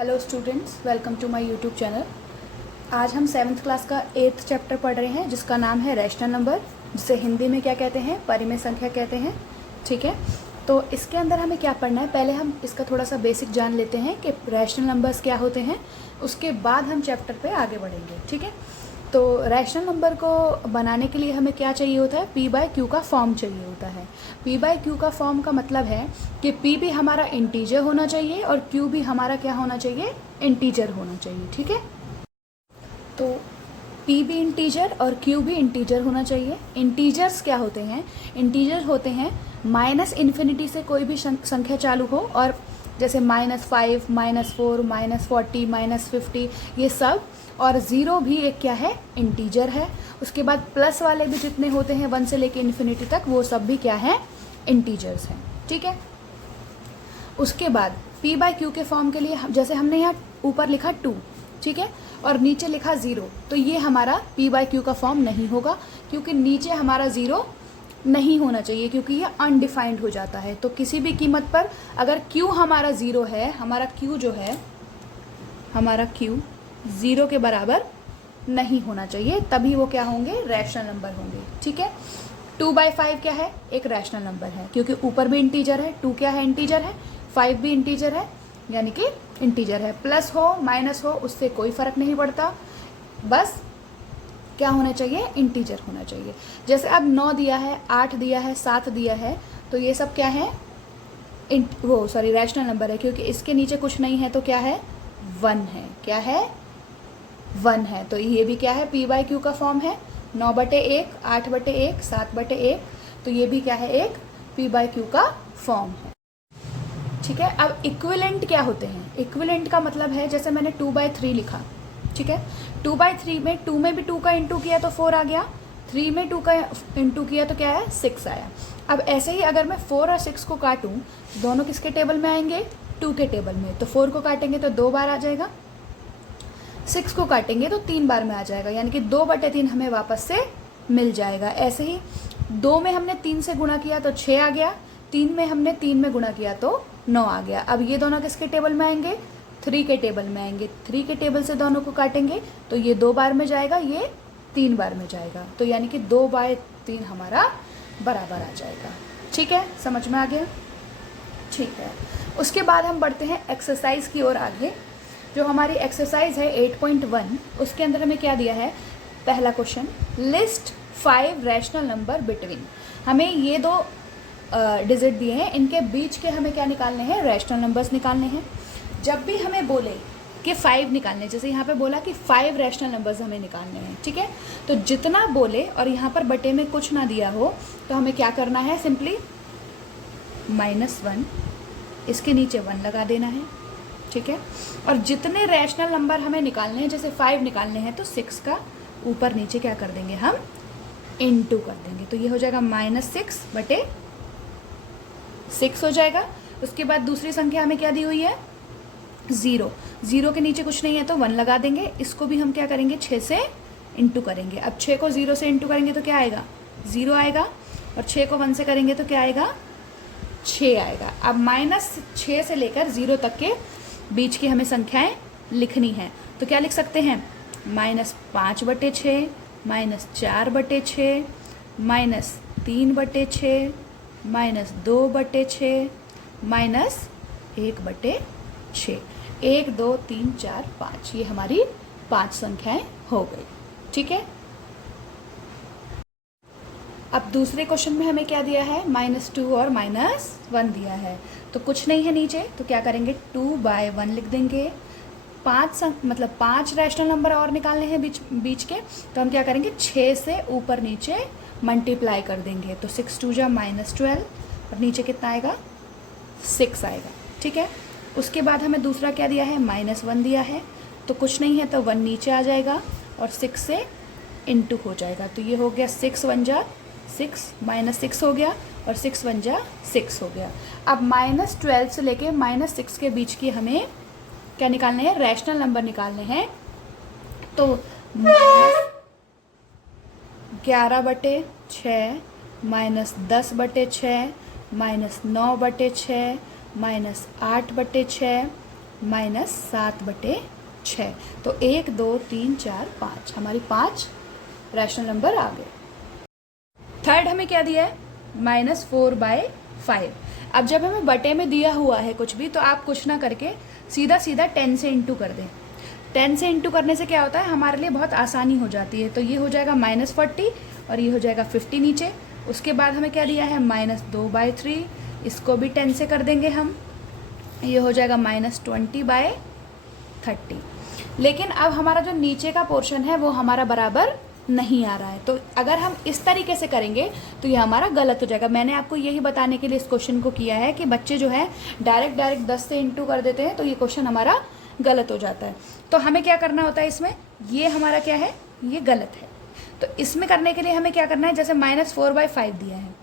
Hello students, welcome to my YouTube channel. आज हम 7th class का 8th चैप्टर पढ़ रहे हैं जिसका नाम है रैशनल नंबर, जिसे हिंदी में क्या कहते हैं, परिमेय संख्या कहते हैं। ठीक है, तो इसके अंदर हमें क्या पढ़ना है, पहले हम इसका थोड़ा सा बेसिक जान लेते हैं कि रैशनल नंबर्स क्या होते हैं, उसके बाद हम चैप्टर पे आगे बढ़ेंगे। ठीक है, तो रैशनल नंबर को बनाने के लिए हमें क्या चाहिए होता है, पी बाय क्यू का फॉर्म चाहिए होता है। पी बाय क्यू का फॉर्म का मतलब है कि पी भी हमारा इंटीजर होना चाहिए और क्यू भी हमारा क्या होना चाहिए, इंटीजर होना चाहिए। ठीक है, तो पी भी इंटीजर और क्यू भी इंटीजर होना चाहिए। इंटीजर्स क्या होते हैं, इंटीजर होते हैं माइनस इन्फिनिटी से कोई भी संख्या चालू हो, और जैसे -5, -4, -40, -50 ये सब, और ज़ीरो भी एक क्या है, इंटीजर है। उसके बाद प्लस वाले भी जितने होते हैं 1 से लेके इन्फिनिटी तक, वो सब भी क्या है, इंटीजर्स हैं। ठीक है, उसके बाद p बाय क्यू के फॉर्म के लिए जैसे हमने यहाँ ऊपर लिखा 2, ठीक है, और नीचे लिखा 0, तो ये हमारा p बाय क्यू का फॉर्म नहीं होगा, क्योंकि नीचे हमारा 0 नहीं होना चाहिए, क्योंकि ये अनडिफाइंड हो जाता है। तो किसी भी कीमत पर अगर q हमारा 0 है, हमारा q जो है, हमारा q 0 के बराबर नहीं होना चाहिए, तभी वो क्या होंगे, रैशनल नंबर होंगे। ठीक है, 2/5 क्या है, एक रैशनल नंबर है, क्योंकि ऊपर भी इंटीजर है, 2 क्या है, इंटीजर है, 5 भी इंटीजर है, यानी कि इंटीजर है। प्लस हो माइनस हो उससे कोई फर्क नहीं पड़ता, बस क्या होना चाहिए, इंटीजर होना चाहिए। जैसे अब 9 दिया है, 8 दिया है, 7 दिया है, तो ये सब क्या है, रैशनल नंबर है, क्योंकि इसके नीचे कुछ नहीं है, तो क्या है, 1 है। क्या है, 1 है। तो ये भी क्या है, p बाय क्यू का फॉर्म है, 9/1, 8/1, 7/1, तो ये भी क्या है, एक p बाय क्यू का फॉर्म है। ठीक है, अब इक्विवेलेंट क्या होते हैं, इक्विवेलेंट का मतलब है, जैसे मैंने 2/3 लिखा, ठीक है, 2/3 में 2 में भी 2 का इंटू किया तो 4 आ गया, 3 में 2 का इंटू किया तो क्या है, 6 आया। अब ऐसे ही अगर मैं 4 और 6 को काटूँ, दोनों किसके टेबल में आएंगे, 2 के टेबल में। तो 4 को काटेंगे तो 2 बार आ जाएगा, 6 को काटेंगे तो 3 बार में आ जाएगा, यानी कि 2/3 हमें वापस से मिल जाएगा। ऐसे ही 2 में हमने 3 से गुणा किया तो 6 आ गया, 3 में हमने 3 में गुणा किया तो 9 आ गया। अब ये दोनों किसके टेबल में आएंगे, 3 के टेबल में आएंगे। 3 के टेबल से दोनों को काटेंगे तो ये 2 बार में जाएगा, ये 3 बार में जाएगा, तो यानी कि 2/3 हमारा बराबर आ जाएगा। ठीक है, समझ में आ गया। ठीक है, उसके बाद हम बढ़ते हैं एक्सरसाइज की ओर आगे। जो हमारी एक्सरसाइज है 8.1, उसके अंदर हमें क्या दिया है, पहला question, list 5 rational number between. हमें ये 2 डिजिट दिए हैं, इनके बीच के हमें क्या निकालने हैं, रैशनल नंबर्स निकालने हैं। जब भी हमें बोले कि 5 निकालने, जैसे यहाँ पे बोला कि 5 रैशनल नंबर्स हमें निकालने हैं, ठीक है, तो जितना बोले और यहाँ पर बटे में कुछ ना दिया हो, तो हमें क्या करना है, सिंपली -1, इसके नीचे 1 लगा देना है। ठीक है, और जितने रैशनल नंबर हमें निकालने हैं, जैसे 5 निकालने हैं, तो 6 का ऊपर नीचे क्या कर देंगे, हम इनटू कर देंगे, तो ये हो जाएगा -6/6 हो जाएगा। उसके बाद दूसरी संख्या हमें क्या दी हुई है, 0, 0 के नीचे कुछ नहीं है तो 1 लगा देंगे, इसको भी हम क्या करेंगे, 6 से इंटू करेंगे। अब 6 को 0 से इंटू करेंगे तो क्या आएगा, 0 आएगा, और 6 को 1 से करेंगे तो क्या आएगा, 6 आएगा। अब -6 से लेकर 0 तक के बीच की हमें संख्याएं लिखनी है, तो क्या लिख सकते हैं, -5/6, -4/6, -3/6, -2/6, -1/6। 1, 2, 3, 4, 5, ये हमारी 5 संख्याएं हो गई। ठीक है, अब दूसरे क्वेश्चन में हमें क्या दिया है, -2 और -1 दिया है, तो कुछ नहीं है नीचे, तो क्या करेंगे, 2/1 लिख देंगे। 5 रैशनल नंबर और निकालने हैं बीच के, तो हम क्या करेंगे, 6 से ऊपर नीचे मल्टीप्लाई कर देंगे, तो 6 2 जा -12, और नीचे कितना आएगा, 6 आएगा। ठीक है, उसके बाद हमें दूसरा क्या दिया है, -1 दिया है, तो कुछ नहीं है तो 1 नीचे आ जाएगा और 6 से इंटू हो जाएगा, तो ये हो गया 6 1 जा 6, -6 हो गया, और 6 1 जा 6 हो गया। अब -12 से लेके -6 के बीच की हमें क्या निकालने हैं, रैशनल नंबर निकालने हैं, तो -11/6, -10/6, -9/6, -8/6, -7/6। तो 1 2 3 4 5 हमारी 5 रैशनल नंबर आ गए। थर्ड हमें क्या दिया है, -4/5। अब जब हमें बटे में दिया हुआ है कुछ भी, तो आप कुछ ना करके सीधा सीधा 10 से इंटू कर दें। 10 से इंटू करने से क्या होता है, हमारे लिए बहुत आसानी हो जाती है। तो ये हो जाएगा -40 और ये हो जाएगा 50 नीचे। उसके बाद हमें क्या दिया है, -2/3, इसको भी 10 से कर देंगे हम, ये हो जाएगा -20/30। लेकिन अब हमारा जो नीचे का पोर्शन है वो हमारा बराबर नहीं आ रहा है। तो अगर हम इस तरीके से करेंगे तो ये हमारा गलत हो जाएगा। मैंने आपको यही बताने के लिए इस क्वेश्चन को किया है कि बच्चे जो है डायरेक्ट 10 से इंटू कर देते हैं, तो ये क्वेश्चन हमारा गलत हो जाता है। तो हमें क्या करना होता है इसमें, ये हमारा क्या है, ये गलत है। तो इसमें करने के लिए हमें क्या करना है, जैसे -4/5 दिया है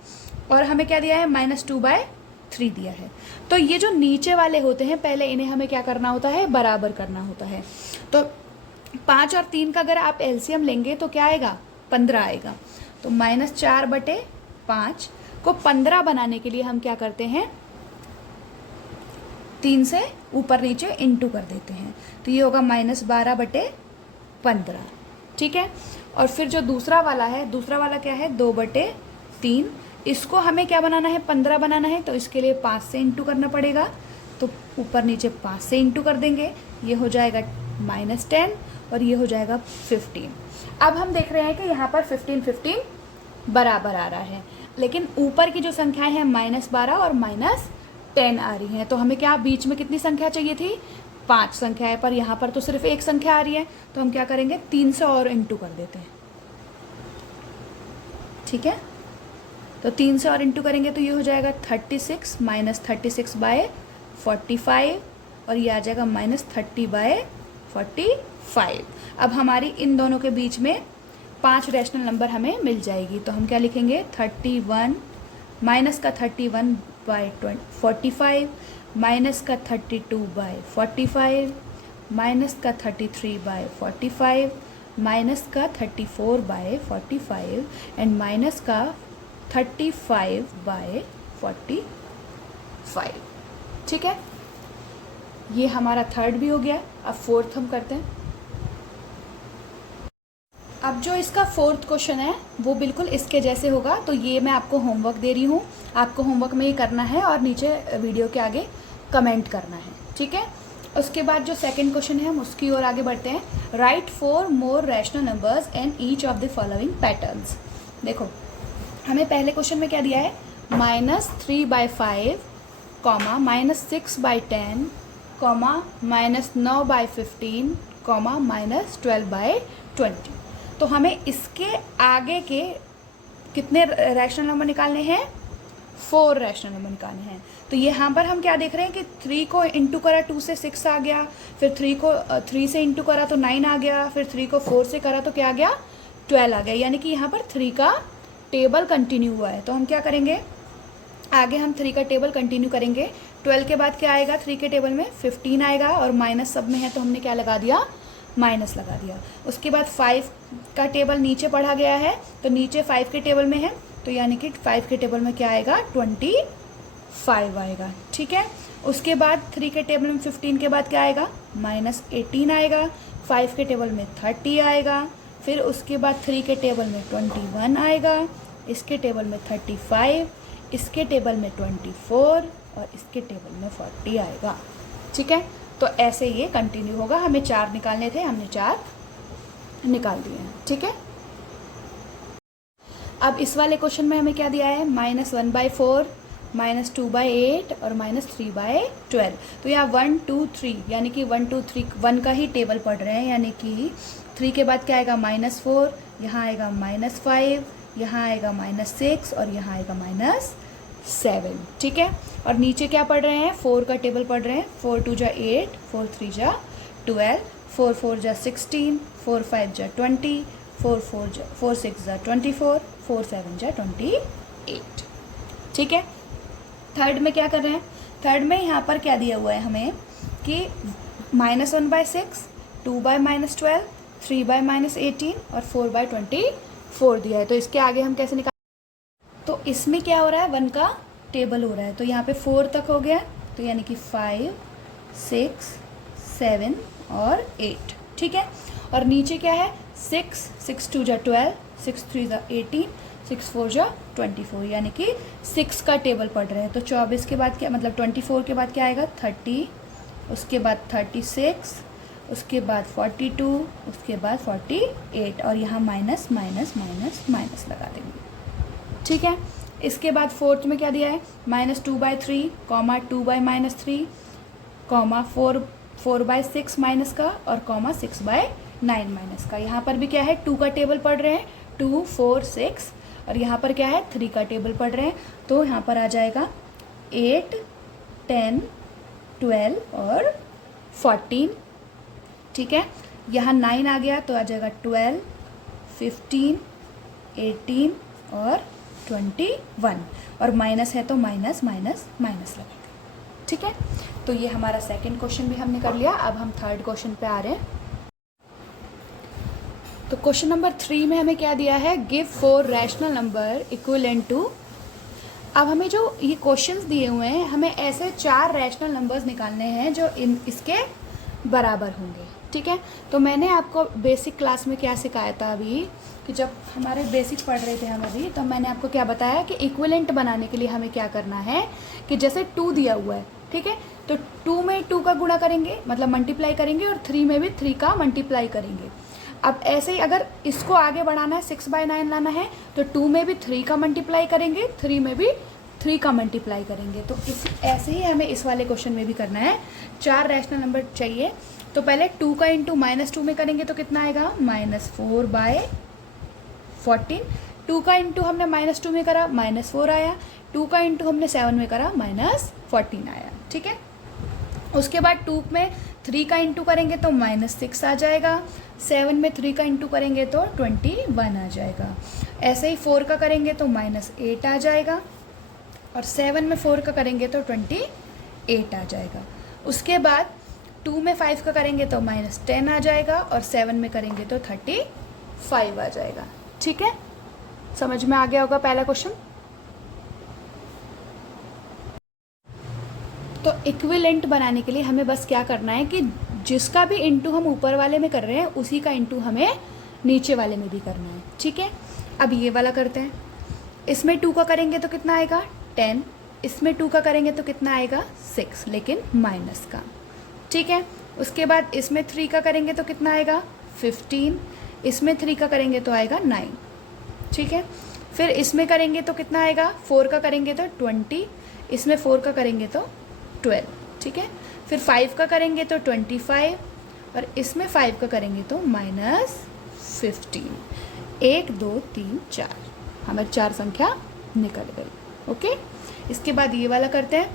और हमें क्या दिया है, -2/3 दिया है। तो ये जो नीचे वाले होते हैं, पहले इन्हें हमें क्या करना होता है, बराबर करना होता है। तो 5 और 3 का अगर आप एलसीएम लेंगे तो क्या आएगा, 15 आएगा। तो -4/5 को 15 बनाने के लिए हम क्या करते हैं, 3 से ऊपर नीचे इंटू कर देते हैं। तो ये होगा -12/15। ठीक है। और फिर जो दूसरा वाला है, दूसरा वाला क्या है, 2/3। इसको हमें क्या बनाना है, 15 बनाना है। तो इसके लिए 5 से इंटू करना पड़ेगा। तो ऊपर नीचे 5 से इंटू कर देंगे, ये हो जाएगा -10 और ये हो जाएगा 15। अब हम देख रहे हैं कि यहाँ पर 15 बराबर आ रहा है, लेकिन ऊपर की जो संख्याएं हैं -12 और -10 आ रही हैं। तो हमें क्या बीच में कितनी संख्या चाहिए थी, 5 संख्या है, पर यहाँ पर तो सिर्फ एक संख्या आ रही है। तो हम क्या करेंगे, 3 से और इंटू कर देते हैं। ठीक है। तो 3 से और इंटू करेंगे तो ये हो जाएगा 36 -36/45 और ये आ जाएगा -30/45। अब हमारी इन दोनों के बीच में 5 रैशनल नंबर हमें मिल जाएगी। तो हम क्या लिखेंगे, 31 -31/45 -32/45 -33/45 -34/45 एंड -35/45। ठीक है, ये हमारा थर्ड भी हो गया। अब फोर्थ हम करते हैं। अब जो इसका फोर्थ क्वेश्चन है वो बिल्कुल इसके जैसे होगा। तो ये मैं आपको होमवर्क दे रही हूँ, आपको होमवर्क में ये करना है और नीचे वीडियो के आगे कमेंट करना है। ठीक है। उसके बाद जो सेकंड क्वेश्चन है हम उसकी ओर आगे बढ़ते हैं। Right 4 more rational numbers and each of the following patterns. देखो हमें पहले क्वेश्चन में क्या दिया है, -3/5, -6/10, -9/15, -12/20। तो हमें इसके आगे के कितने रैशनल नंबर निकालने हैं, 4 रैशनल नंबर निकालने हैं। तो यहाँ पर हम क्या देख रहे हैं कि 3 को इंटू करा 2 से 6 आ गया, फिर 3 से इंटू करा तो 9 आ गया, फिर 3 को 4 से करा तो क्या आ गया, 12 आ गया। यानी कि यहाँ पर 3 का टेबल कंटिन्यू हुआ है। तो हम क्या करेंगे, आगे हम 3 का टेबल कंटिन्यू करेंगे। 12 के बाद क्या आएगा, 3 के टेबल में 15 आएगा और माइनस सब में है तो हमने क्या लगा दिया, माइनस लगा दिया। उसके बाद 5 का टेबल नीचे पढ़ा गया है, तो नीचे 5 के टेबल में है, तो यानी कि 5 के टेबल में क्या आएगा, 25 आएगा। ठीक है। उसके बाद 3 के टेबल में 15 के बाद क्या आएगा, -18 आएगा। 5 के टेबल में 30 आएगा। फिर उसके बाद 3 के टेबल में 21 आएगा, इसके टेबल में 35, इसके टेबल में 24 और इसके टेबल में 40 आएगा। ठीक है। तो ऐसे ये कंटिन्यू होगा। हमें 4 निकालने थे, हमने 4 निकाल दिए हैं। ठीक है। अब इस वाले क्वेश्चन में हमें क्या दिया है, -1/4, -2/8 और -3/12। तो यहाँ 1 2 3 यानी कि 1 2 3 1 का ही टेबल पढ़ रहे हैं। यानी कि 3 के बाद क्या आएगा, -4, यहाँ आएगा -5, यहाँ आएगा -6 और यहाँ आएगा -7। ठीक है। और नीचे क्या पढ़ रहे हैं, 4 का टेबल पढ़ रहे हैं। 4 2 जा 8, 4 3 जा 12, 4 4 जा 16, 4 5 जा 20, 4 6 जा 24, 4 7 जा 28। ठीक है। थर्ड में क्या कर रहे हैं, थर्ड में यहाँ पर क्या दिया हुआ है हमें कि -1/6, 2/-12, 3/-18 और 4/24 दिया है। तो इसके आगे हम कैसे निकाल, तो इसमें क्या हो रहा है, 1 का टेबल हो रहा है। तो यहाँ पे 4 तक हो गया, तो यानी कि 5 6 7 और 8, ठीक है। और नीचे क्या है 6, 6 2 जा 12, 6 3 जा 18, 6 4 जा 24, यानी कि 6 का टेबल पढ़ रहे हैं। तो 24 के बाद क्या मतलब 24 के बाद क्या आएगा 30, उसके बाद 36, उसके बाद 42, उसके बाद 48 और यहाँ माइनस माइनस माइनस माइनस लगा देंगे, ठीक है। इसके बाद फोर्थ में क्या दिया है -2/3, कॉमा 2/-3, कॉमा 4/6 माइनस का और कॉमा 6/9 माइनस का। यहाँ पर भी क्या है 2 का टेबल पढ़ रहे हैं, 2 4 6, और यहाँ पर क्या है 3 का टेबल पढ़ रहे हैं। तो यहाँ पर आ जाएगा 8 10 12 और 14, ठीक है। यहाँ 9 आ गया तो आ जाएगा 12 15 18 और 21, और माइनस है तो माइनस माइनस माइनस लगेगा, ठीक है। तो ये हमारा सेकंड क्वेश्चन भी हमने कर लिया। अब हम थर्ड क्वेश्चन पे आ रहे हैं। तो क्वेश्चन नंबर 3 में हमें क्या दिया है, give 4 rational number equivalent to. अब हमें जो ये क्वेश्चंस दिए हुए हैं, हमें ऐसे 4 रैशनल नंबर्स निकालने हैं जो इसके बराबर होंगे, ठीक है। तो मैंने आपको बेसिक क्लास में क्या सिखाया था अभी, कि जब हमारे बेसिक पढ़ रहे थे हम अभी, तो मैंने आपको क्या बताया कि इक्विवेलेंट बनाने के लिए हमें क्या करना है, कि जैसे 2 दिया हुआ है, ठीक है, तो 2 में 2 का गुणा करेंगे मतलब मल्टीप्लाई करेंगे, और 3 में भी 3 का मल्टीप्लाई करेंगे। अब ऐसे ही अगर इसको आगे बढ़ाना है 6/9 लाना है, तो 2 में भी 3 का मल्टीप्लाई करेंगे, 3 में भी 3 का मल्टीप्लाई करेंगे। तो इस ऐसे ही हमें इस वाले क्वेश्चन में भी करना है। 4 रैशनल नंबर चाहिए। तो पहले 2 का इंटू -2 में करेंगे तो कितना आएगा -4/14। 2 का इंटू हमने -2 में करा -4 आया, 2 का इंटू हमने 7 में करा -14 आया, ठीक है। उसके बाद 2 में 3 का इंटू करेंगे तो -6 आ जाएगा, 7 में 3 का इंटू करेंगे तो 21 आ जाएगा। ऐसे ही 4 का करेंगे तो -8 आ जाएगा, और 7 में 4 का करेंगे तो 28 आ जाएगा। उसके बाद 2 में 5 का करेंगे तो -10 आ जाएगा, और 7 में करेंगे तो 35 आ जाएगा, ठीक है। समझ में आ गया होगा पहला क्वेश्चन। तो इक्विवेलेंट बनाने के लिए हमें बस क्या करना है कि जिसका भी इंटू हम ऊपर वाले में कर रहे हैं उसी का इंटू हमें नीचे वाले में भी करना है, ठीक है। अब ये वाला करते हैं। इसमें 2 का करेंगे तो कितना आएगा 10, इसमें 2 का करेंगे तो कितना आएगा 6, लेकिन माइनस का, ठीक है। उसके बाद इसमें 3 का करेंगे तो कितना आएगा 15, इसमें 3 का करेंगे तो आएगा 9, ठीक है। फिर इसमें करेंगे तो कितना आएगा 4 का करेंगे तो 20, इसमें 4 का करेंगे तो 12, ठीक है। फिर 5 का करेंगे तो 25, और इसमें 5 का करेंगे तो -15। 1 2 3 4 हमें 4 संख्या निकल गई, ओके। इसके बाद ये वाला करते हैं।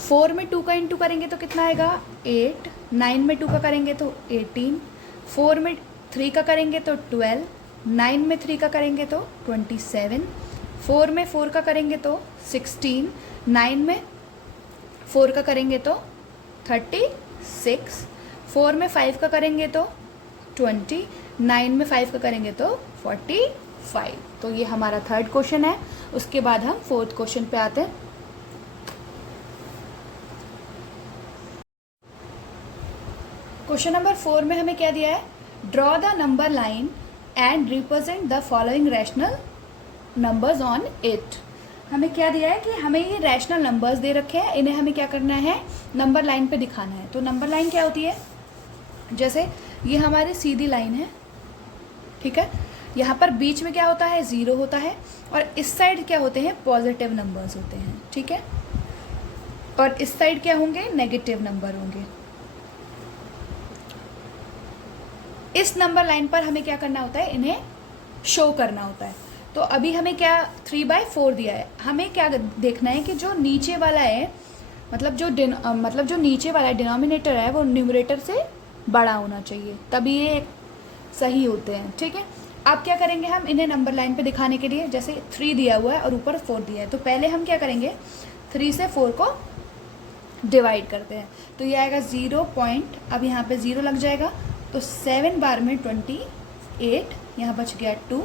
4 में 2 का इंटू करेंगे तो कितना आएगा 8, 9 में 2 का करेंगे तो 18, 4 में 3 का करेंगे तो 12, 9 में 3 का करेंगे तो 27, 4 में 4 का करेंगे तो 16, 9 में 4 का करेंगे तो 36, 4 में 5 का करेंगे तो 20, 9 में 5 का करेंगे तो 45। तो ये हमारा थर्ड क्वेश्चन है। उसके बाद हम फोर्थ क्वेश्चन पे आते हैं। क्वेश्चन नंबर 4 में हमें क्या दिया है, draw the number line and represent the following rational numbers on it. हमें क्या दिया है कि हमें ये रैशनल नंबर्स दे रखे हैं, इन्हें हमें क्या करना है नंबर लाइन पे दिखाना है। तो नंबर लाइन क्या होती है, जैसे ये हमारी सीधी लाइन है, ठीक है। यहाँ पर बीच में क्या होता है 0 होता है, और इस साइड क्या होते हैं पॉजिटिव नंबर्स होते हैं, ठीक है। और इस साइड क्या होंगे नेगेटिव नंबर होंगे। इस नंबर लाइन पर हमें क्या करना होता है, इन्हें शो करना होता है। तो अभी हमें क्या 3/4 दिया है, हमें क्या देखना है कि जो नीचे वाला है मतलब जो नीचे वाला डिनोमिनेटर है वो न्यूमरेटर से बड़ा होना चाहिए, तभी ये सही होते हैं, ठीक है। अब क्या करेंगे हम इन्हें नंबर लाइन पे दिखाने के लिए, जैसे 3 दिया हुआ है और ऊपर 4 दिया है, तो पहले हम क्या करेंगे 3 से 4 को डिवाइड करते हैं। तो ये आएगा 0 पॉइंट, अब यहाँ पे 0 लग जाएगा, तो 7 बार में 28, यहाँ बच गया 2,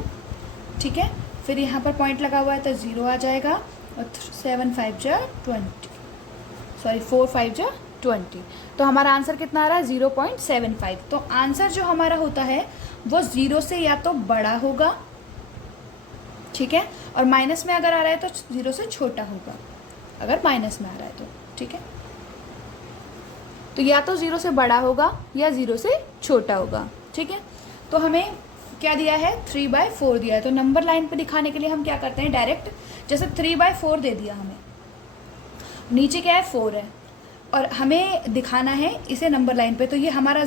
ठीक है। फिर यहाँ पर पॉइंट लगा हुआ है तो 0 आ जाएगा, और 4 5 जा 20। तो हमारा आंसर कितना आ रहा है 0.75। तो आंसर जो हमारा होता है वो 0 से या तो बड़ा होगा, ठीक है, और माइनस में अगर आ रहा है तो 0 से छोटा होगा, अगर माइनस में आ रहा है तो, ठीक है। तो या तो 0 से बड़ा होगा या 0 से छोटा होगा, ठीक है। तो हमें क्या दिया है 3/4 दिया है। तो नंबर लाइन पे दिखाने के लिए हम क्या करते हैं, डायरेक्ट जैसे 3/4 दे दिया हमें, नीचे क्या है 4 है, और हमें दिखाना है इसे नंबर लाइन पे। तो ये हमारा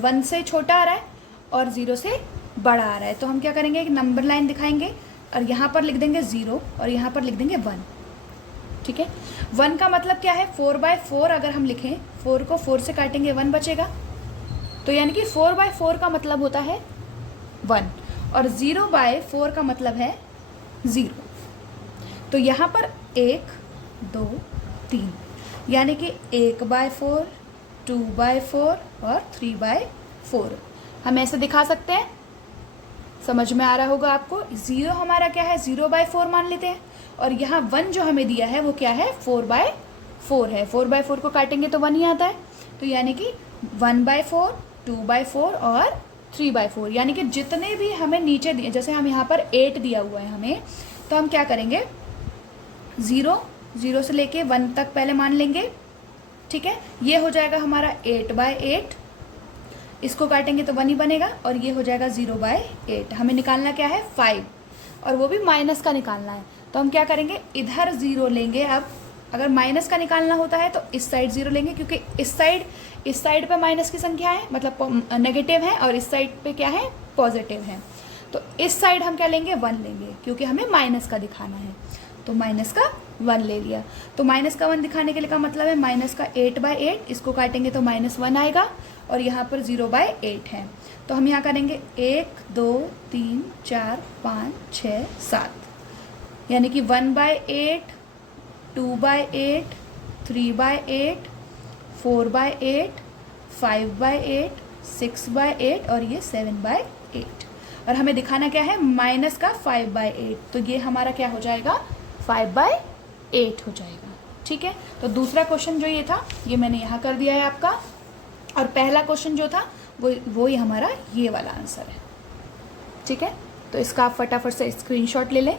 1 से छोटा आ रहा है और 0 से बड़ा आ रहा है। तो हम क्या करेंगे, एक नंबर लाइन दिखाएंगे और यहाँ पर लिख देंगे 0 और यहाँ पर लिख देंगे 1, ठीक है। 1 का मतलब क्या है 4/4 अगर हम लिखें, 4 को 4 से काटेंगे 1 बचेगा, तो यानी कि 4/4 का मतलब होता है 1 और 0/4 का मतलब है 0। तो यहाँ पर 1 2 3 यानी कि 1/4, 2/4 और 3/4 हम ऐसे दिखा सकते हैं। समझ में आ रहा होगा आपको। 0 हमारा क्या है 0/4 मान लेते हैं, और यहाँ 1 जो हमें दिया है वो क्या है 4/4 है। 4/4 को काटेंगे तो 1 ही आता है, तो यानी कि 1/4, 2/4 और 3/4, यानी कि जितने भी हमें नीचे दिए, जैसे हम यहाँ पर 8 दिया हुआ है हमें, तो हम क्या करेंगे 0 से लेके 1 तक पहले मान लेंगे, ठीक है। ये हो जाएगा हमारा 8/8, इसको काटेंगे तो 1 ही बनेगा, और ये हो जाएगा 0/8। हमें निकालना क्या है 5, और वो भी माइनस का निकालना है। तो हम क्या करेंगे, इधर 0 लेंगे। अब अगर माइनस का निकालना होता है तो इस साइड 0 लेंगे, क्योंकि इस साइड पे माइनस की संख्या है, मतलब नेगेटिव है, और इस साइड पे क्या है पॉजिटिव है। तो इस साइड हम क्या लेंगे 1 लेंगे, क्योंकि हमें माइनस का दिखाना है। तो माइनस का 1 ले लिया। तो माइनस का 1 दिखाने के लिए का मतलब है माइनस का 8/8, इसको काटेंगे तो -1 आएगा, और यहाँ पर 0/8 है। तो हम यहाँ करेंगे 1 2 3 4 5 6 7, यानी कि 1/8, 2/8, 3/8, 4/8, 5/8, 6/8 और ये 7/8। और हमें दिखाना क्या है माइनस का 5/8, तो ये हमारा क्या हो जाएगा 5/8 हो जाएगा, ठीक है। तो दूसरा क्वेश्चन जो ये था ये मैंने यहाँ कर दिया है आपका, और पहला क्वेश्चन जो था वो ही हमारा ये वाला आंसर है, ठीक है। तो इसका आप फटाफट से स्क्रीनशॉट ले लें,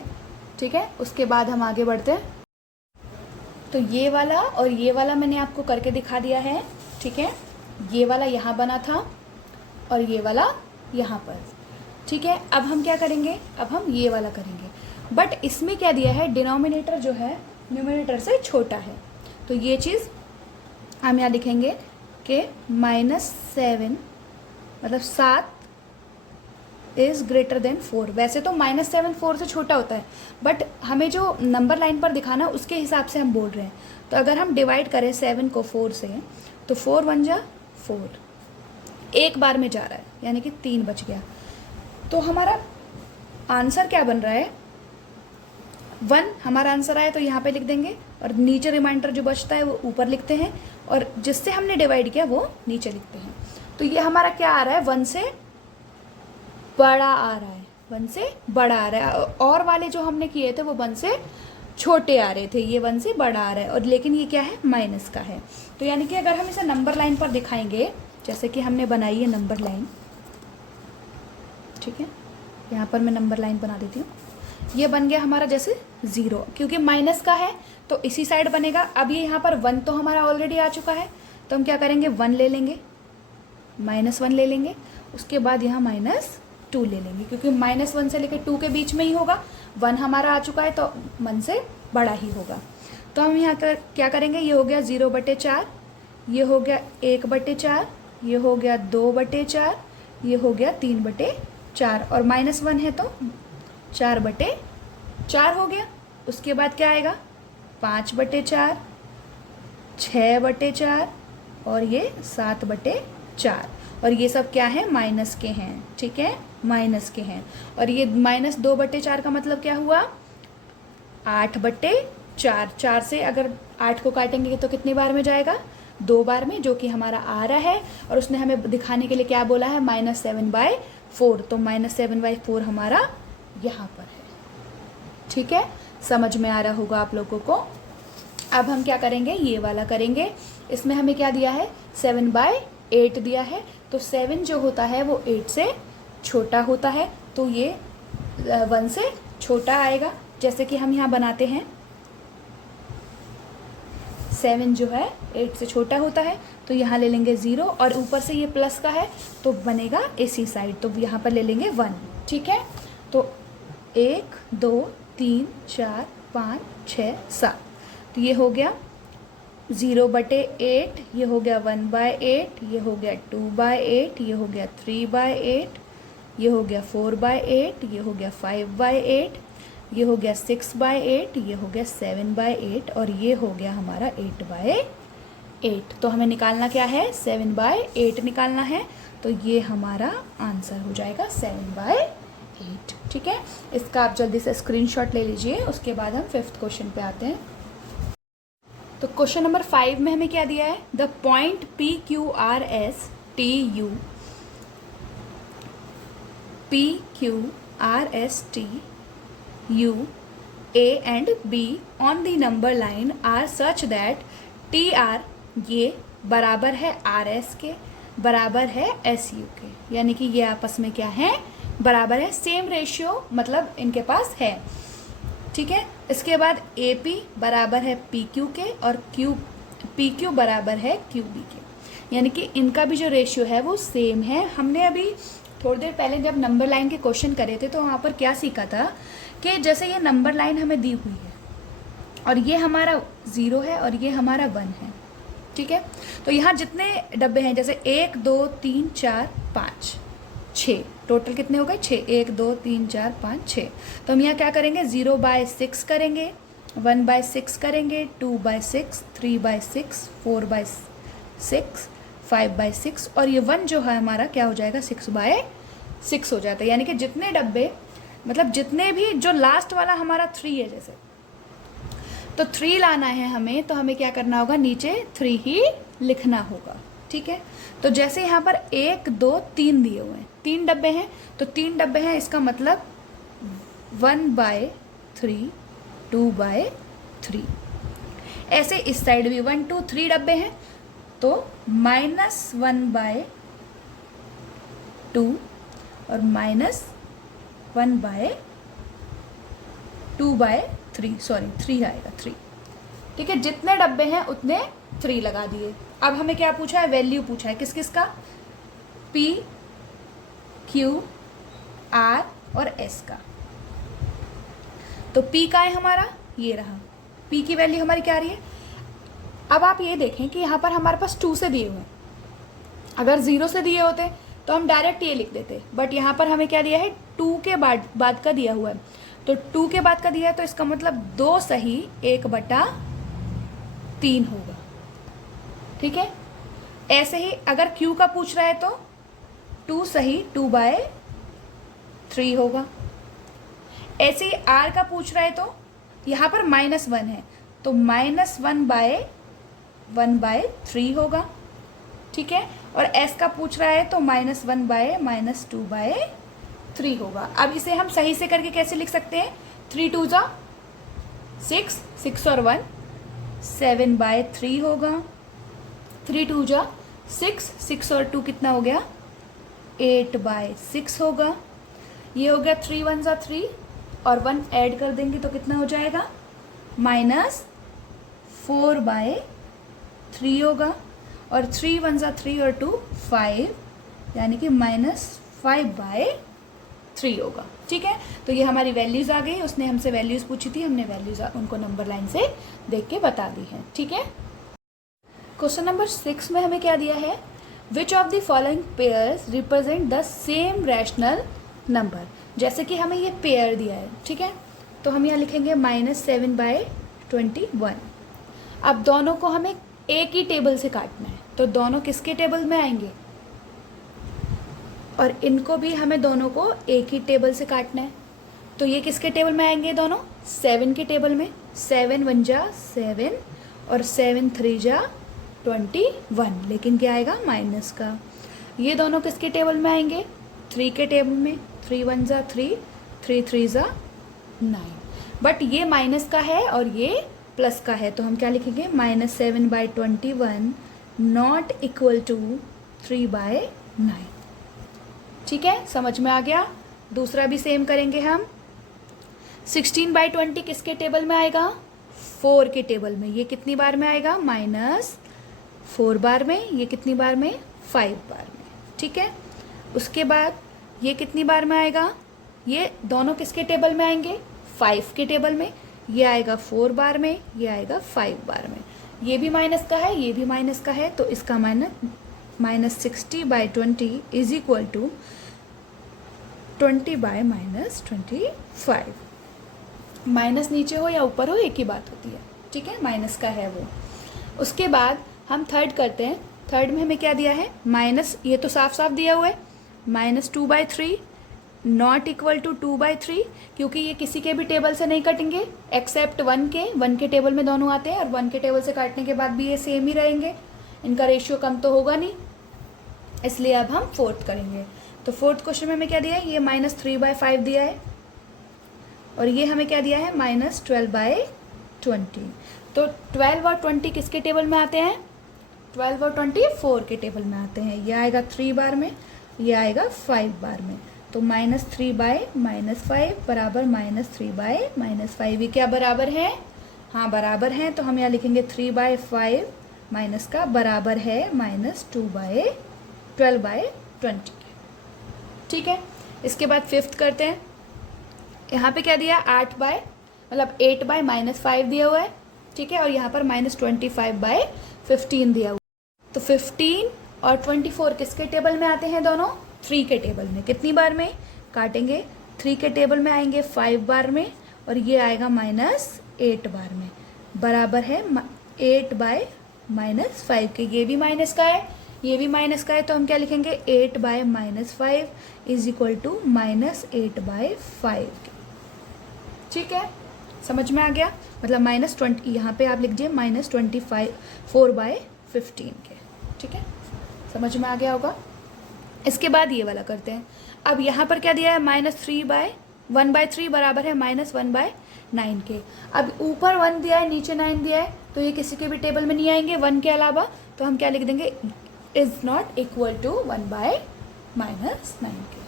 ठीक है। उसके बाद हम आगे बढ़ते हैं। तो ये वाला और ये वाला मैंने आपको करके दिखा दिया है, ठीक है। ये वाला यहाँ बना था और ये वाला यहाँ पर, ठीक है। अब हम क्या करेंगे, अब हम ये वाला करेंगे, बट इसमें क्या दिया है डिनोमिनेटर जो है न्यूमरेटर से छोटा है। तो ये चीज़ हम यहाँ लिखेंगे कि -7 मतलब 7 इज़ ग्रेटर देन 4। वैसे तो -7 4 से छोटा होता है, बट हमें जो नंबर लाइन पर दिखाना उसके हिसाब से हम बोल रहे हैं। तो अगर हम डिवाइड करें 7 को 4 से, तो 4 1 जा 4, एक बार में जा रहा है, यानी कि 3 बच गया। तो हमारा आंसर क्या बन रहा है 1 हमारा आंसर आया, तो यहाँ पे लिख देंगे, और नीचे रिमाइंडर जो बचता है वो ऊपर लिखते हैं, और जिससे हमने डिवाइड किया वो नीचे लिखते हैं। तो ये हमारा क्या आ रहा है 1 से बड़ा आ रहा है, 1 से बड़ा आ रहा है, और वाले जो हमने किए थे वो 1 से छोटे आ रहे थे, ये 1 से बड़ा आ रहा है, और लेकिन ये क्या है माइनस का है। तो यानी कि अगर हम इसे नंबर लाइन पर दिखाएंगे, जैसे कि हमने बनाई है नंबर लाइन, ठीक है, यहाँ पर मैं नंबर लाइन बना देती हूँ। ये बन गया हमारा जैसे 0, क्योंकि माइनस का है तो इसी साइड बनेगा। अब ये यहाँ पर 1 तो हमारा ऑलरेडी आ चुका है, तो हम क्या करेंगे 1 ले लेंगे, -1 ले लेंगे, उसके बाद यहाँ -2 ले लेंगे, क्योंकि -1 से लेकर 2 के बीच में ही होगा। 1 हमारा आ चुका है तो 1 से बड़ा ही होगा। तो हम यहाँ क्या करेंगे, ये हो गया 0/4, ये हो गया 1/4, ये हो गया 2/4, ये हो गया 3/4, और -1 है तो 4/4 हो गया। उसके बाद क्या आएगा 5/4, 6/4 और ये 7/4, और ये सब क्या है माइनस के हैं, ठीक है, माइनस के हैं। और ये -2/4 का मतलब क्या हुआ 8/4। 4 से अगर 8 को काटेंगे तो कितनी बार में जाएगा 2 बार में, जो कि हमारा आ रहा है। और उसने हमें दिखाने के लिए क्या बोला है -7/4, तो -7/4 हमारा यहाँ पर है, ठीक है। समझ में आ रहा होगा आप लोगों को। अब हम क्या करेंगे, ये वाला करेंगे। इसमें हमें क्या दिया है, 7/8 दिया है। तो 7 जो होता है वो 8 से छोटा होता है, तो ये 1 से छोटा आएगा। जैसे कि हम यहाँ बनाते हैं, 7 जो है 8 से छोटा होता है, तो यहाँ ले लेंगे 0 और ऊपर से ये प्लस का है तो बनेगा इसी साइड, तो यहाँ पर ले लेंगे 1। ठीक है, तो 1 2 3 4 5 6 7, तो ये हो गया 0/8, ये हो गया 1/8, ये हो गया 2/8, ये हो गया 3/8, ये हो गया 4/8, ये हो गया 5/8, ये हो गया 6/8, ये हो गया 7/8 और ये हो गया हमारा 8/8। तो हमें निकालना क्या है, 7/8 निकालना है। तो ये हमारा आंसर हो जाएगा 7/8। ठीक है, इसका आप जल्दी से स्क्रीनशॉट ले लीजिए। उसके बाद हम 5th क्वेश्चन पे आते हैं। तो क्वेश्चन नंबर 5 में हमें क्या दिया है, the point PQRS TU PQRSTU A and B on the number line are such that TR ये बराबर है RS के, बराबर है SU के, यानी कि ये आपस में क्या है, बराबर है, सेम रेशियो मतलब इनके पास है। ठीक है, इसके बाद AP बराबर है PQ के और PQ बराबर है QB के, यानी कि इनका भी जो रेशियो है वो सेम है। हमने अभी थोड़ी देर पहले जब नंबर लाइन के क्वेश्चन करे थे तो वहाँ पर क्या सीखा था कि जैसे ये नंबर लाइन हमें दी हुई है और ये हमारा 0 है और ये हमारा 1 है। ठीक है, तो यहाँ जितने डब्बे हैं, जैसे 1 2 3 4 5 6, टोटल कितने हो गए, 6, 1 2 3 4 5 6। तो हम यहाँ क्या करेंगे, 0/6 करेंगे, 1/6 करेंगे, 2/6, 3/6, 4/6, 5/6 और ये 1 जो है हमारा क्या हो जाएगा, 6/6 हो जाता है। यानी कि जितने डब्बे, मतलब जितने भी, जो लास्ट वाला हमारा 3 है जैसे, तो 3 लाना है हमें, तो हमें क्या करना होगा, नीचे 3 ही लिखना होगा। ठीक है, तो जैसे यहाँ पर 1 2 3 दिए हुए हैं, 3 डब्बे हैं, तो 3 डब्बे हैं, इसका मतलब 1/3, 2/3। ऐसे इस साइड भी 1 2 3 डब्बे हैं, तो -1/2 और -1/2/3, सॉरी 3 आएगा, 3। ठीक है, जितने डब्बे हैं उतने 3 लगा दिए। अब हमें क्या पूछा है, वैल्यू पूछा है, किस किस का, P Q R और S का। तो P का है हमारा, ये रहा, P की वैल्यू हमारी क्या आ रही है। अब आप ये देखें कि यहाँ पर हमारे पास 2 से दिए हुए हैं, अगर 0 से दिए होते तो हम डायरेक्ट ये लिख देते, बट यहाँ पर हमें क्या दिया है, 2 के बाद का दिया हुआ है। तो 2 के बाद का दिया है, तो इसका मतलब 2 सही 1/3 होगा। ठीक है, ऐसे ही अगर Q का पूछ रहा है तो 2 सही 2/3 होगा। ऐसे ही R का पूछ रहा है तो यहाँ पर -1 है, तो -1/1/3 होगा। ठीक है, और S का पूछ रहा है तो -1/-2/3 होगा। अब इसे हम सही से करके कैसे लिख सकते हैं, 3 2 जा 6, 6 और 1 7/3 होगा। 3 2 जा 6, 6 और 2 कितना हो गया, 8/6 होगा। ये हो गया 3 1 जा 3 और 1 ऐड कर देंगे तो कितना हो जाएगा, -4/3 होगा। और 3 1 जा 3 और 2 5, यानी कि -5/3 होगा। ठीक है, तो ये हमारी वैल्यूज़ आ गई। उसने हमसे वैल्यूज़ पूछी थी, हमने वैल्यूज़ उनको नंबर लाइन से देख के बता दी है। ठीक है, क्वेश्चन नंबर 6 में हमें क्या दिया है, which of the following pairs represent the same rational number. जैसे कि हमें ये पेयर दिया है, ठीक है, तो हम यहाँ लिखेंगे -7/21। अब दोनों को हमें एक ही टेबल से काटना है, तो दोनों किसके टेबल में आएंगे, और इनको भी हमें दोनों को एक ही टेबल से काटना है। तो ये किसके टेबल में आएंगे, दोनों 7 के टेबल में। 7 1 जा 7 और 7 3 जा 21, लेकिन क्या आएगा, माइनस का। ये दोनों किसके टेबल में आएंगे, 3 के टेबल में। 3 1 जा 3, 3 3 जा 9, बट ये माइनस का है और ये प्लस का है तो हम क्या लिखेंगे -7/21 नॉट इक्वल टू 3/9। ठीक है, समझ में आ गया। दूसरा भी सेम करेंगे हम। 16/20 किसके टेबल में आएगा? 4 के टेबल में। ये कितनी बार में आएगा? -4 बार में। ये कितनी बार में? 5 बार में। ठीक है, उसके बाद ये कितनी बार में आएगा? ये दोनों किसके टेबल में आएंगे? 5 के टेबल में। ये आएगा 4 बार में, ये आएगा 5 बार में। ये भी माइनस का है, ये भी माइनस का है, तो इसका -60/20 इज इक्वल टू 20/-25। माइनस नीचे हो या ऊपर हो एक ही बात होती है। ठीक है, माइनस का है वो। उसके बाद हम थर्ड करते हैं। थर्ड में हमें क्या दिया है? माइनस, ये तो साफ साफ दिया हुआ है, -2/3 नॉट इक्वल टू 2/3, क्योंकि ये किसी के भी टेबल से नहीं कटेंगे एक्सेप्ट 1 के। 1 के टेबल में दोनों आते हैं और 1 के टेबल से काटने के बाद भी ये सेम ही रहेंगे, इनका रेशियो कम तो होगा नहीं, इसलिए अब हम फोर्थ करेंगे। तो फोर्थ क्वेश्चन में हमें क्या दिया है? ये -3/5 दिया है और ये हमें क्या दिया है? -12/20। तो 12 और 20 किसके टेबल में आते हैं? 12 और 20 4 के टेबल में आते हैं। ये आएगा 3 बार में, ये आएगा 5 बार में। तो -3/-5 बराबर -3/-5। ये क्या बराबर है? हाँ बराबर है, तो हम यहाँ लिखेंगे 3/5 माइनस का बराबर है -12/20। ठीक है, इसके बाद फिफ्थ करते हैं। यहाँ पे क्या दिया? 8/-5 दिया हुआ है। ठीक है, और यहाँ पर -25/15 दिया हुआ है। तो 15 और 24 किसके टेबल में आते हैं? दोनों 3 के टेबल में। कितनी बार में काटेंगे? 3 के टेबल में आएंगे 5 बार में, और ये आएगा -8 बार में। बराबर है 8/-5 के। ये भी माइनस का है, ये भी माइनस का है, तो हम क्या लिखेंगे? 8/-5 इज इक्वल टू -8/5 के। ठीक है, समझ में आ गया। मतलब -20, यहाँ पे आप लिख दीजिए -4/15 के। ठीक है, समझ में आ गया होगा। इसके बाद ये वाला करते हैं। अब यहाँ पर क्या दिया है? -1/3 बराबर है -1/9 के। अब ऊपर 1 दिया है, नीचे 9 दिया है, तो ये किसी के भी टेबल में नहीं आएंगे 1 के अलावा, तो हम क्या लिख देंगे? इज नॉट इक्वल टू 1/-9 के।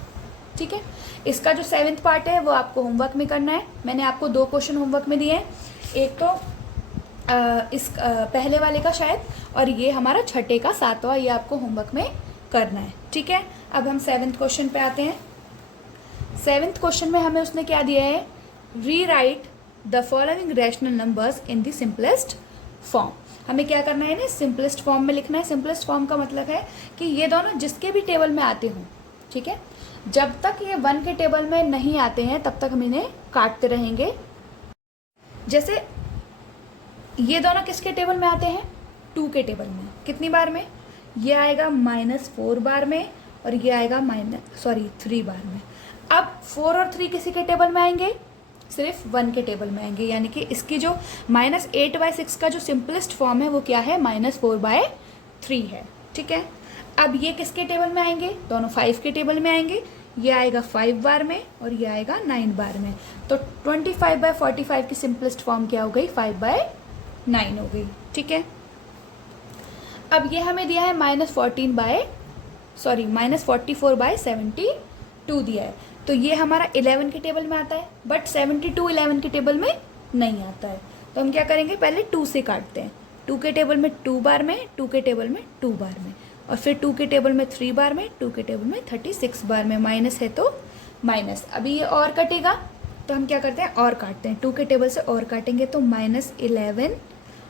ठीक है, इसका जो 7th पार्ट है वो आपको होमवर्क में करना है। मैंने आपको 2 क्वेश्चन होमवर्क में दिए हैं, एक तो पहले वाले का शायद, और ये हमारा छठे का 7वां, ये आपको होमवर्क में करना है। ठीक है, अब हम 7th क्वेश्चन पे आते हैं। 7th क्वेश्चन में हमें उसने क्या दिया है? Rewrite the following rational numbers in the simplest form. हमें क्या करना है ना? सिंपलेस्ट फॉर्म में लिखना है। सिंपलेस्ट फॉर्म का मतलब है कि ये दोनों जिसके भी टेबल में आते हों, ठीक है, जब तक ये 1 के टेबल में नहीं आते हैं तब तक हम इन्हें काटते रहेंगे। जैसे ये दोनों किसके टेबल में आते हैं? 2 के टेबल में। कितनी बार में? ये आएगा -4 बार में, और ये आएगा 3 बार में। अब 4 और 3 किसी के टेबल में आएंगे? सिर्फ 1 के टेबल में आएंगे, यानी कि इसकी जो -8/6 का जो सिंपलेस्ट फॉर्म है वो क्या है? -4/3 है। ठीक है, अब ये किसके टेबल में आएंगे? दोनों 5 के टेबल में आएंगे। ये आएगा 5 बार में और ये आएगा 9 बार में। तो 25/45 की सिंपलेस्ट फॉर्म क्या हो गई? 5/9 हो गई। ठीक है, अब ये हमें दिया है -44/72 दिया है, तो ये हमारा 11 के टेबल में आता है, बट 72 11 के टेबल में नहीं आता है। तो हम क्या करेंगे? पहले 2 से काटते हैं। 2 के टेबल में 2 बार में, 2 के टेबल में 2 बार में, और फिर 2 के टेबल में 3 बार में, 2 के टेबल में 36 बार में। माइनस है तो माइनस। अभी ये और कटेगा तो हम क्या करते हैं? और काटते हैं। 2 के टेबल से और काटेंगे तो -11,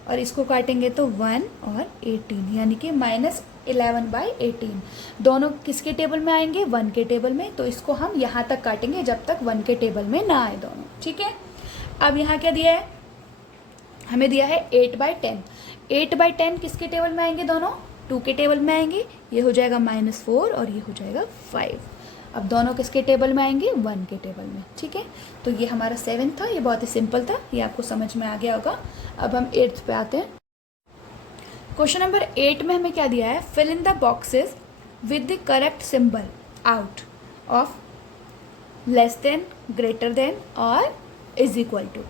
और इसको काटेंगे तो 1 और 18, यानी कि -11/18। दोनों किसके टेबल में आएंगे? 1 के टेबल में। तो इसको हम यहाँ तक काटेंगे जब तक 1 के टेबल में ना आए दोनों। ठीक है, अब यहाँ क्या दिया है? हमें दिया है 8/10। 8/10 किसके टेबल में आएंगे? दोनों 2 के टेबल में आएंगे। ये हो जाएगा -4 और ये हो जाएगा 5। अब दोनों किसके टेबल में आएंगे? 1 के टेबल में। ठीक है, तो ये हमारा 7 था। ये बहुत ही सिंपल था, ये आपको समझ में आ गया होगा। अब हम 8th पे आते हैं। क्वेश्चन नंबर 8 में हमें क्या दिया है? Fill in the boxes with the correct symbol out of less than, greater than और इज इक्वल टू।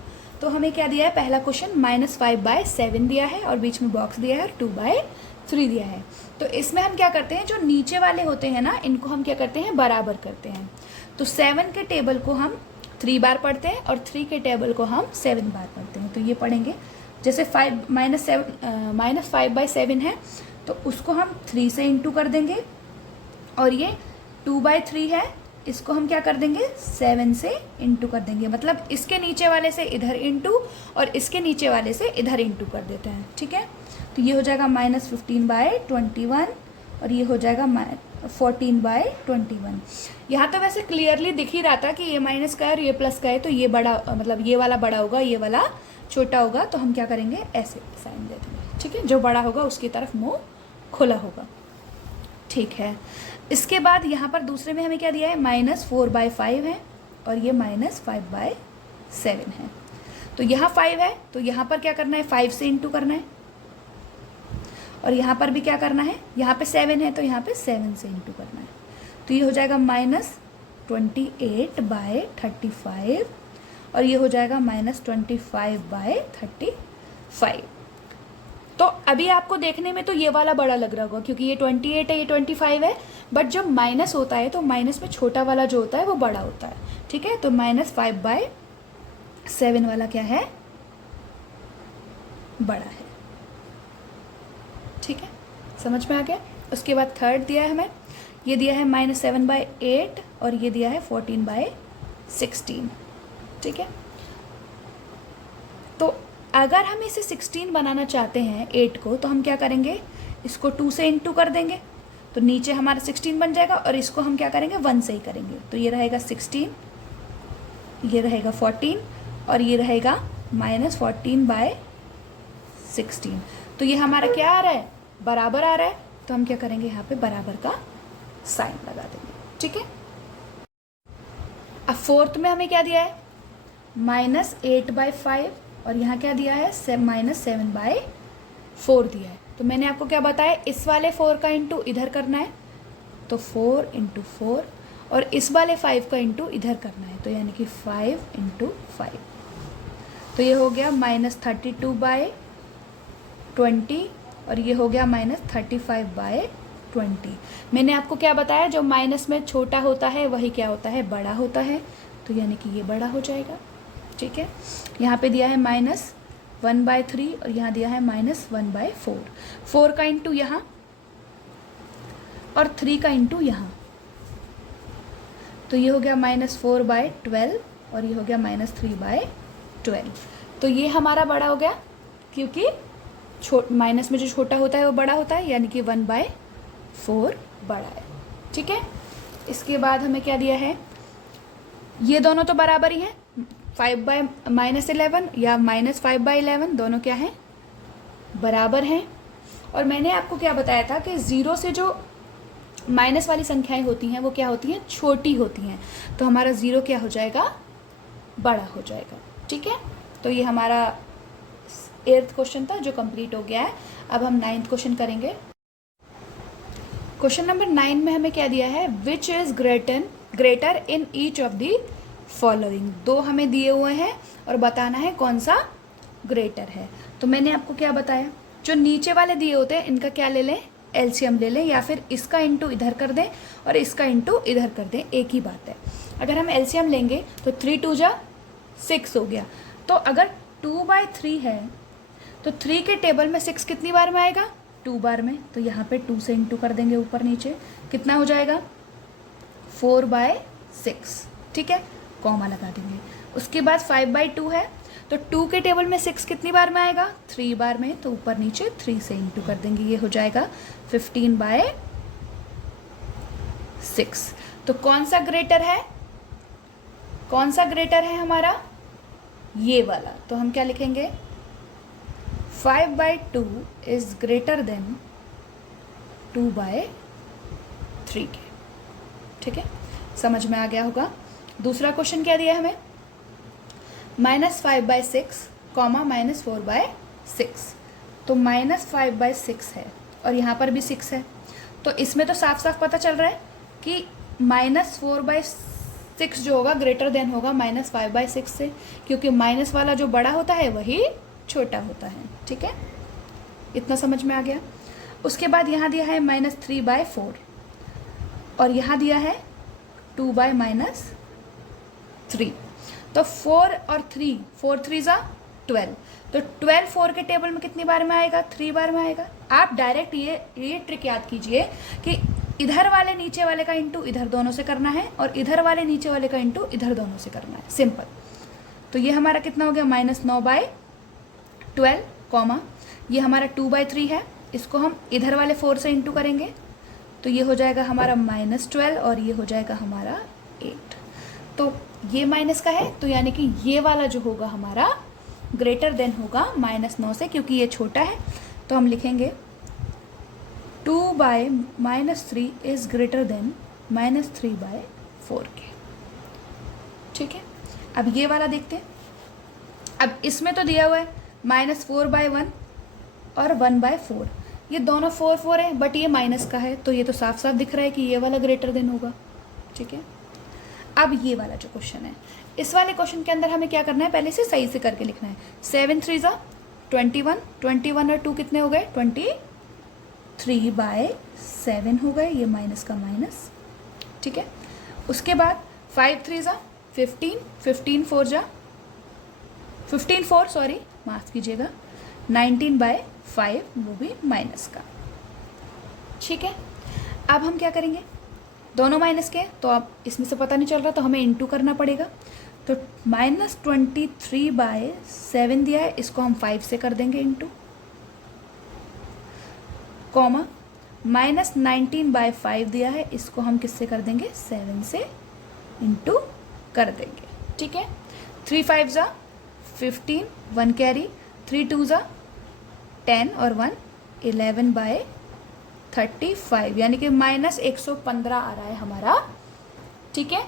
तो हमें क्या दिया है, पहला क्वेश्चन -5/7 दिया है और बीच में बॉक्स दिया है और 2/3 दिया है। तो इसमें हम क्या करते हैं, जो नीचे वाले होते हैं ना, इनको हम क्या करते हैं, बराबर करते हैं। तो 7 के टेबल को हम 3 बार पढ़ते हैं और 3 के टेबल को हम 7 बार पढ़ते हैं। तो ये पढ़ेंगे, जैसे -5/7 है तो उसको हम 3 से इंटू कर देंगे, और ये 2/3 है, इसको हम क्या कर देंगे, 7 से इंटू कर देंगे। मतलब इसके नीचे वाले से इधर इंटू और इसके नीचे वाले से इधर इंटू कर देते हैं, ठीक है। तो ये हो जाएगा -15/21 और ये हो जाएगा 14/21। यहाँ तो वैसे क्लियरली दिख ही रहा था कि ये माइनस का है और ये प्लस का है, तो ये बड़ा, मतलब ये वाला बड़ा होगा, ये वाला छोटा होगा। तो हम क्या करेंगे, ऐसे साइन दे देंगे, ठीक है। जो बड़ा होगा उसकी तरफ मुंह खुला होगा, ठीक है। इसके बाद यहाँ पर दूसरे में हमें क्या दिया है, -4/5 है और ये -5/7 है। तो यहाँ 5 है तो यहाँ पर क्या करना है, 5 से इंटू करना है, और यहाँ पर भी क्या करना है, यहाँ पे 7 है तो यहाँ पे 7 से इंटू करना है। तो ये हो जाएगा -28/35 और ये हो जाएगा -25/35। तो अभी आपको देखने में तो ये वाला बड़ा लग रहा होगा क्योंकि ये 28 है, ये 25 है, बट जब माइनस होता है तो माइनस में छोटा वाला जो होता है वो बड़ा होता है, ठीक है। तो -5/7 वाला क्या है, बड़ा है, ठीक है, समझ में आ गया। उसके बाद थर्ड दिया है हमें, ये दिया है -7/8 और ये दिया है 14/16, ठीक है। तो अगर हम इसे 16 बनाना चाहते हैं 8 को, तो हम क्या करेंगे, इसको 2 से इंटू कर देंगे तो नीचे हमारा 16 बन जाएगा, और इसको हम क्या करेंगे, 1 से ही करेंगे। तो ये रहेगा 16, ये रहेगा 14 और ये रहेगा -14/16। तो ये हमारा क्या आ रहा है, बराबर आ रहा है। तो हम क्या करेंगे, यहाँ पे बराबर का साइन लगा देंगे, ठीक है। अब फोर्थ में हमें क्या दिया है, -8/5 और यहाँ क्या दिया है, -7/4 दिया है। तो मैंने आपको क्या बताया, इस वाले 4 का इंटू इधर करना है, तो 4 × 4, और इस वाले 5 का इंटू इधर करना है, तो यानी कि 5 × 5। तो ये हो गया -32/20 और ये हो गया -35/20। मैंने आपको क्या बताया, जो माइनस में छोटा होता है वही क्या होता है, बड़ा होता है। तो यानी कि ये बड़ा हो जाएगा, ठीक है। यहाँ पे दिया है -1/3 और यहाँ दिया है -1/4। 4 का इंटू यहाँ और 3 का इंटू यहाँ, तो ये हो गया -4/12 और ये हो गया -3/12। तो ये हमारा बड़ा हो गया क्योंकि माइनस में जो छोटा होता है वो बड़ा होता है, यानी कि 1/4 बड़ा है, ठीक है। इसके बाद हमें क्या दिया है, ये दोनों तो बराबर ही हैं, -11 या -5/11 दोनों क्या हैं, बराबर हैं। और मैंने आपको क्या बताया था कि 0 से जो माइनस वाली संख्याएं होती हैं वो क्या होती हैं, छोटी होती हैं। तो हमारा 0 क्या हो जाएगा, बड़ा हो जाएगा, ठीक है। तो ये हमारा 8th क्वेश्चन था जो कंप्लीट हो गया है। अब हम 9th क्वेश्चन करेंगे। क्वेश्चन नंबर 9 में हमें क्या दिया है, which is greater in each of the following. 2 हमें दिए हुए हैं और बताना है कौन सा ग्रेटर है। तो मैंने आपको क्या बताया, जो नीचे वाले दिए होते हैं इनका क्या ले लें, एलसीएम ले लें, या फिर इसका इंटू इधर कर दें और इसका इंटू इधर कर दें, एक ही बात है। अगर हम एलसीएम लेंगे तो 3 × 2 = 6 हो गया। तो अगर 2/3 है तो 3 के टेबल में 6 कितनी बार में आएगा, 2 बार में। तो यहाँ पे 2 से इंटू कर देंगे ऊपर नीचे, कितना हो जाएगा, 4/6, ठीक है, कॉमा लगा देंगे। उसके बाद 5/2 है तो 2 के टेबल में 6 कितनी बार में आएगा, 3 बार में। तो ऊपर नीचे 3 से इंटू कर देंगे, ये हो जाएगा 15/6। तो कौन सा ग्रेटर है, कौन सा ग्रेटर है हमारा, ये वाला। तो हम क्या लिखेंगे, 5/2 इज ग्रेटर देन 2/3 के, ठीक है, समझ में आ गया होगा। दूसरा क्वेश्चन क्या दिया हमें, -5/6, -4/6। तो -5/6 है और यहाँ पर भी 6 है। तो इसमें तो साफ साफ पता चल रहा है कि -4/6 6 जो होगा ग्रेटर देन होगा -5/6 से, क्योंकि माइनस वाला जो बड़ा होता है वही छोटा होता है। ठीक है, इतना समझ में आ गया। उसके बाद यहाँ दिया है -3/4 और यहाँ दिया है 2/-3। तो 4 और 3, 4 3 ज़ा 12, तो 12 4 के टेबल में कितनी बार में आएगा? 3 बार में आएगा। आप डायरेक्ट ये ट्रिक याद कीजिए कि इधर वाले नीचे वाले का इंटू इधर दोनों से करना है और इधर वाले नीचे वाले का इंटू इधर दोनों से करना है, सिंपल। तो ये हमारा कितना हो गया? -9/12 कॉमा ये हमारा 2/3 है, इसको हम इधर वाले 4 से इंटू करेंगे तो ये हो जाएगा हमारा -12 और ये हो जाएगा हमारा 8। तो ये माइनस का है, तो यानी कि ये वाला जो होगा हमारा ग्रेटर देन होगा -9 से, क्योंकि ये छोटा है। तो हम लिखेंगे 2/-3 इज ग्रेटर देन -3/4 के। ठीक है, अब ये वाला देखते हैं। अब इसमें तो दिया हुआ है -4/1 और 1/4, ये दोनों 4 4 है, बट ये माइनस का है, तो ये तो साफ साफ दिख रहा है कि ये वाला ग्रेटर देन होगा। ठीक है, अब ये वाला जो क्वेश्चन है, इस वाले क्वेश्चन के अंदर हमें क्या करना है? पहले से सही से करके लिखना है। 7 3 ज़ा 21, 21 और 2 कितने हो गए? 23/7 हो गए, ये माइनस का माइनस। ठीक है, उसके बाद 5 3 ज़ा 15, 15 4 ज़ा 15 4 सॉरी माफ़ कीजिएगा 19/5, वो भी माइनस का। ठीक है, अब हम क्या करेंगे? दोनों माइनस के, तो अब इसमें से पता नहीं चल रहा तो हमें इंटू करना पड़ेगा। तो -23/7 दिया है, इसको हम 5 से कर देंगे इंटू, कॉमा -19/5 दिया है, इसको हम किससे कर देंगे? 7 से इंटू कर देंगे। ठीक है, 3 5 ज़ा 15, 1 कैरी, 3 2 ज़ा 10 और 1 11/35, यानी कि -115 आ रहा है हमारा। ठीक है,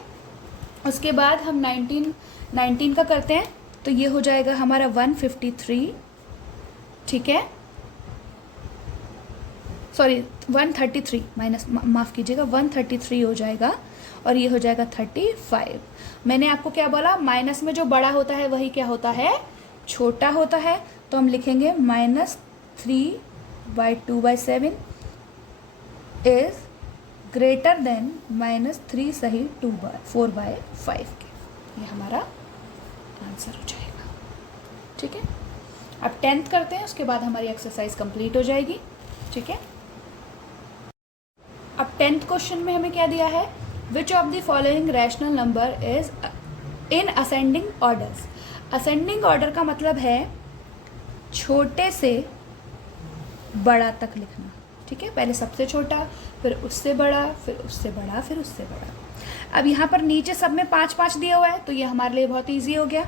उसके बाद हम 19 का करते हैं, तो ये हो जाएगा हमारा 153। ठीक है, सॉरी 133 माइनस, माफ़ कीजिएगा 133 हो जाएगा और ये हो जाएगा 35। मैंने आपको क्या बोला? माइनस में जो बड़ा होता है वही क्या होता है? छोटा होता है। तो हम लिखेंगे -3/2/7 इज ग्रेटर देन -3 सही 4/5 के। ये हमारा आंसर हो जाएगा। ठीक है, अब 10th करते हैं, उसके बाद हमारी एक्सरसाइज कंप्लीट हो जाएगी। ठीक है, अब 10th क्वेश्चन में हमें क्या दिया है? Which of the following rational number is in ascending orders. Ascending order का मतलब है छोटे से बड़ा तक लिखना। ठीक है, पहले सबसे छोटा, फिर उससे बड़ा, फिर उससे बड़ा, फिर उससे बड़ा। अब यहाँ पर नीचे सब में 5 5 दिया हुआ है, तो ये हमारे लिए बहुत ईजी हो गया।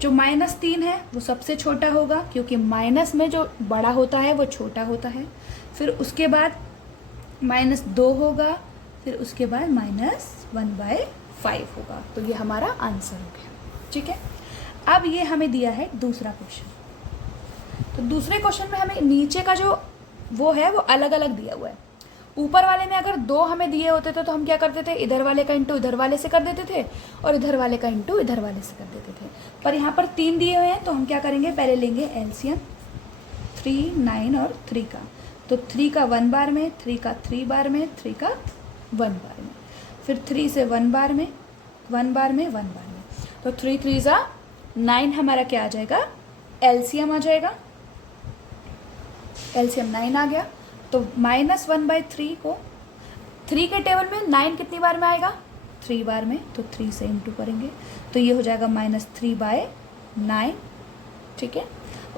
जो -3 है वो सबसे छोटा होगा, क्योंकि माइनस में जो बड़ा होता है वो छोटा होता है। फिर उसके बाद -2 होगा, फिर उसके बाद -1/5 होगा। तो ये हमारा आंसर हो गया। ठीक है, अब ये हमें दिया है दूसरा क्वेश्चन। तो दूसरे क्वेश्चन में हमें नीचे का जो वो है वो अलग अलग दिया हुआ है। ऊपर वाले में अगर 2 हमें दिए होते थे तो हम क्या करते थे? इधर वाले का इंटू इधर वाले से कर देते थे और इधर वाले का इंटू इधर वाले से कर देते थे। पर यहाँ पर 3 दिए हुए हैं, तो हम क्या करेंगे? पहले लेंगे एलसीएम 3 9 और 3 का। तो 3 का 1 बार में, 3 का 3 बार में, 3 का 1 बार में, फिर 3 से 1 बार में, 1 बार में, 1 बार में। तो 3 3 ज़ा 9 हमारा क्या आ जाएगा? एलसीएम आ जाएगा। एलसीएम 9 आ गया। तो -1/3 को 3 के टेबल में 9 कितनी बार में आएगा? 3 बार में, तो 3 से इंटू करेंगे तो ये हो जाएगा -3/9। ठीक है,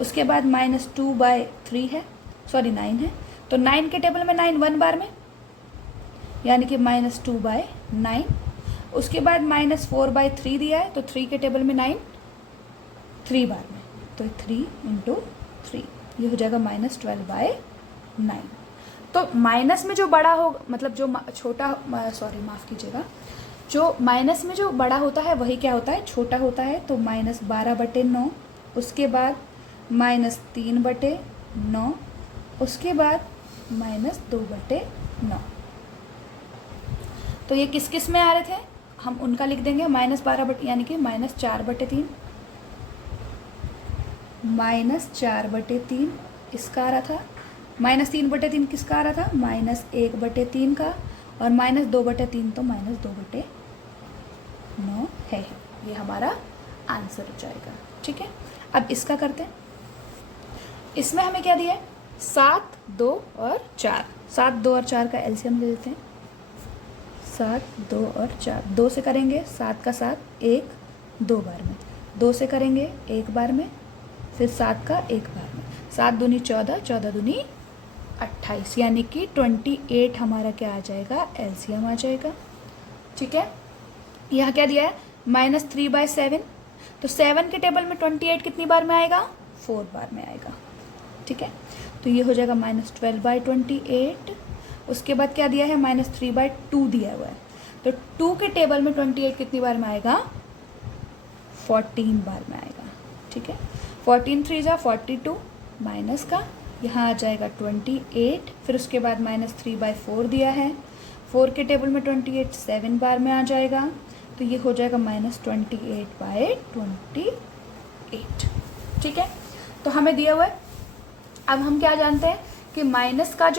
उसके बाद -2/3 है, सॉरी 9 है, तो 9 के टेबल में 9 1 बार में, यानी कि -2/9। उसके बाद -4/3 दिया है, तो 3 के टेबल में 9 3 बार में, तो 3 × 3 ये हो जाएगा -12/9। तो माइनस में जो बड़ा हो, मतलब जो छोटा, सॉरी माफ़ कीजिएगा, जो माइनस में जो बड़ा होता है वही क्या होता है? छोटा होता है। तो -12/9, उसके बाद -3/9, उसके बाद -2/9। तो ये किस किस में आ रहे थे? हम उनका लिख देंगे -12 बटे यानी कि -4/3 -4/3 इसका आ रहा था, -3/3 किसका आ रहा था, -1/3 का, और -2/3 तो -2/9 है। ये हमारा आंसर हो जाएगा। ठीक है, अब इसका करते हैं। इसमें हमें क्या दिया है, 7, 2 और 4। 7, 2 और 4 का एलसीएम ले लेते हैं। 7, 2 और 4, 2 से करेंगे 7 का 7, 1 2 बार में, 2 से करेंगे 1 बार में, फिर 7 का 1 बार में, 7 दूनी 14, 14 दूनी 28, यानी कि 28 हमारा क्या आ जाएगा, एलसीएम आ जाएगा। ठीक है, यहाँ क्या दिया है, -3/7, तो 7 के टेबल में 28 कितनी बार में आएगा, 4 बार में आएगा। ठीक है, तो ये हो जाएगा -12/28। उसके बाद क्या दिया है, -3/2 दिया हुआ है, तो 2 के टेबल में 28 कितनी बार में आएगा, 14 बार में आएगा। ठीक है, 14 3 जा 42, माइनस का यहाँ आ जाएगा 28, फिर उसके बाद -3/4 दिया है, 4 के टेबल में 28 7 बार में आ जाएगा, तो ये हो जाएगा -28/28। ठीक है, तो हमें दिया हुआ है। अब हम क्या जानते हैं कि माइनस का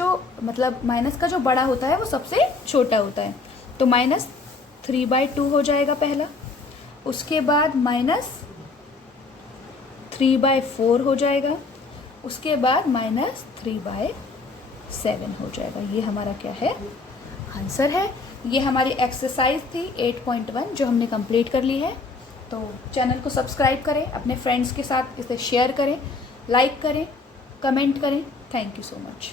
जो बड़ा होता है वो सबसे छोटा होता है, तो -3/2 हो जाएगा पहला, उसके बाद -3/4 हो जाएगा, उसके बाद -3/7 हो जाएगा। ये हमारा क्या है, आंसर है। ये हमारी एक्सरसाइज थी 8.1 जो हमने कंप्लीट कर ली है। तो चैनल को सब्सक्राइब करें, अपने फ्रेंड्स के साथ इसे शेयर करें, लाइक करें, कमेंट करें। Thank you so much.